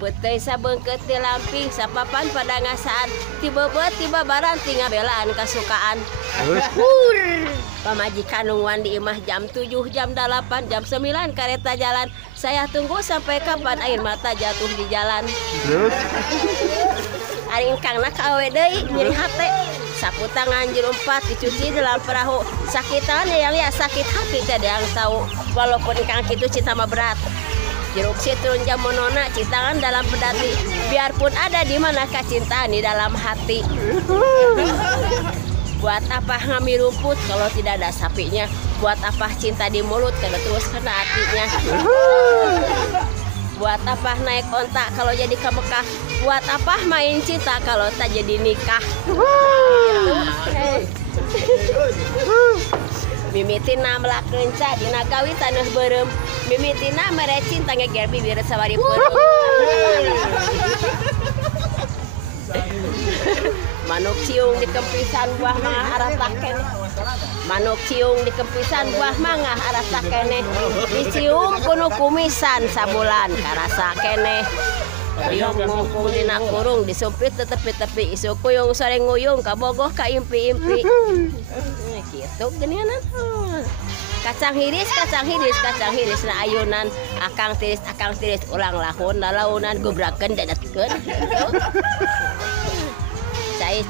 Petei sabengket di lamping sapapan pada ngasaan tiba barang tinggal belaan kasukaan. Pamajikan nungguan di imah jam 7, jam 8, jam 9 kereta jalan. Saya tunggu sampai kapan air mata jatuh di jalan. Terus? Aring kangna kawe deui nyeri hate. Sapu tangan jero 4 dicuci dalam perahu. Sakitan yang lihat sakit hati teh yang tahu. Walaupun kang kitu cinta mah berat. Jeruk citrun jamonona citangan dalam pedati. Biarpun ada di mana kecintaan di dalam hati. Buat apa ngambil rumput kalau tidak ada sapinya? Buat apa cinta di mulut kalau terus kena hatinya? Buat apa naik ontak kalau jadi ke Mekah? Buat apa main cinta kalau tak jadi nikah? Mimitina melakukan ca dina gawi tanah berem. Mimitina mere cinta ngeger bibir sawari perem. Manuk ciung di kempisan buah mangah arah kene. Manuk ciung di kempisan buah mangah arah kene. Diciung kuno kumisan sabulan karasa kene. Yung ngungkung dina kurung disumpit tepi-tepi isu kuyung sore nguyung kabogoh ka impi-impi. Gitu geuningan. Kacang hiris na ayunan akang tiris ulang lahun lalaunan gubrakeun dadetkeun. Cai